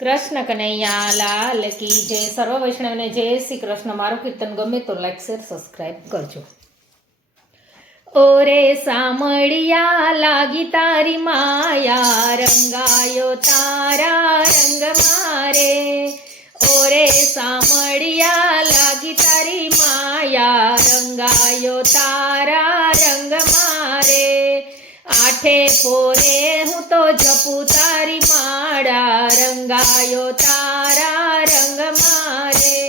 કૃષ્ણ કનૈયા લાલ કી જય. સર્વ વૈષ્ણવને જય શ્રી કૃષ્ણ. મારું કીર્તન ગમે તો લાઈક શેર સબસ્ક્રાઈબ કરજો. ઓરે સામળિયા લાગી તારી માયા, રંગાયો તારા રંગ મારે. ઓરે સામળિયા લાગી તારી માયા, રંગાયો તારા રંગ મારે. આઠે પોરે હું તો જપું તારી માળા, રંગાયો તારા રંગ મારે.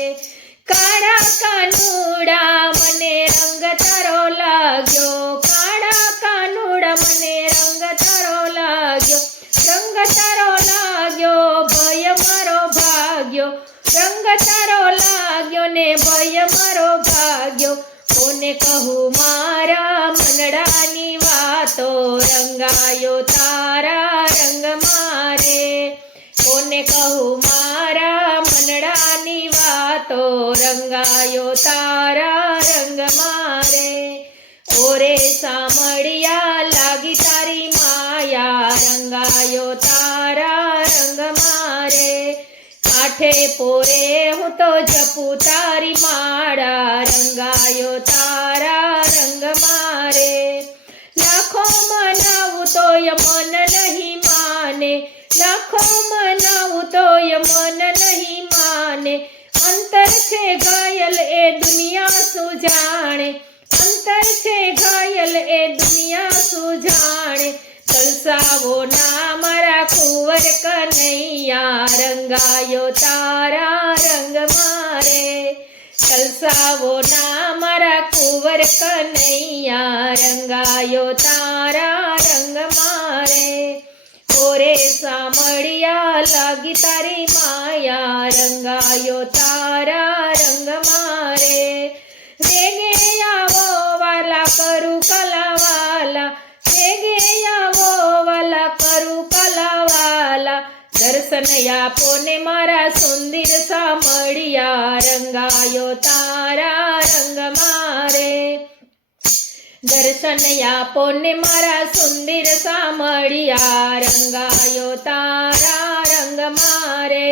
કાળા કાનુડા મને રંગ તારો લાગ્યો, કાળા કાનુડા મને રંગ તારો લાગ્યો. રંગ તારો લાગ્યો ભય મારો ભાગ્યો, રંગ તારો લાગ્યો ને ભય મારો ભાગ્યો. કોને કહું મારા મનડાની વાતો, રંગાયો તારા રંગ મારે. કોને કહું મારા મનડાની વાતો, રંગાયો તારા રંગ મારે. ઓરે સામળિયા લાગી તારી માયા, રંગાયો તારા રંગ મારે. આઠે પોરે હું તો જપું તારી માળા, રંગાયો તારા રંગ મારે. લાખો મનાવું તોય મન નહીં માને, લાખો મનાવું તોય મન નહીં માને. અંતર છે ઘાયલ એ દુનિયા શું જાણે, અંતર છે ઘાયલ એ દુનિયા શું જાણે. તલસાવો ના મારા કુંવર કનૈયા, રંગાયો તારા રંગ મારે. તલસાવો ના મારા કુંવર કનૈયા, રંગાયો તારા રંગ મારે. ઓરે સામળિયા લાગી તારી માયા, રંગાયો તારા રંગ મારે. રેગે આવો વાલા કરું કલાવાલા, રેગે આવો વાલા કરું કલાવાલા. દર્શન આપો ને મારા સુંદર સામળિયા, રંગાયો તારા રંગ મારે. દર્શન આપો ને મારા સુંદર સામળિયા, રંગાયો તારા રંગ મારે.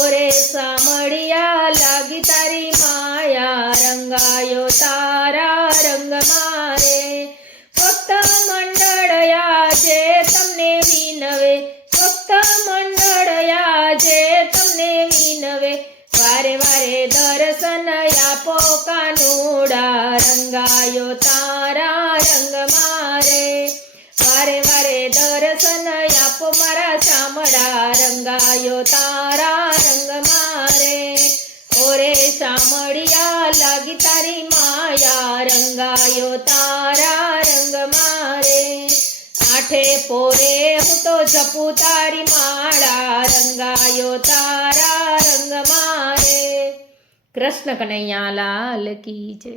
ઓરે સામળિયા લાગી તારી માયા, રંગાયો તારા રંગ મારે. ભક્ત મંડળ આજે તમને વિનવે, ભક્ત મંડળ આજે તમને વિનવે. વારે વારે દર્શન આપો કાનુડા, રંગાયો તારા રંગ મારે. વારે વારે દર્શન આપો મારા શામળા, રંગાયો તારા રંગ મારે. ઓરે શામળિયા લાગી તારી માયા, રંગાયો તારા રંગ મારે. આઠે પોરે હું તો જપું તારી માળા, રંગાયો તારા રંગ મારે. કૃષ્ણ કનૈયા લાલ કી જય.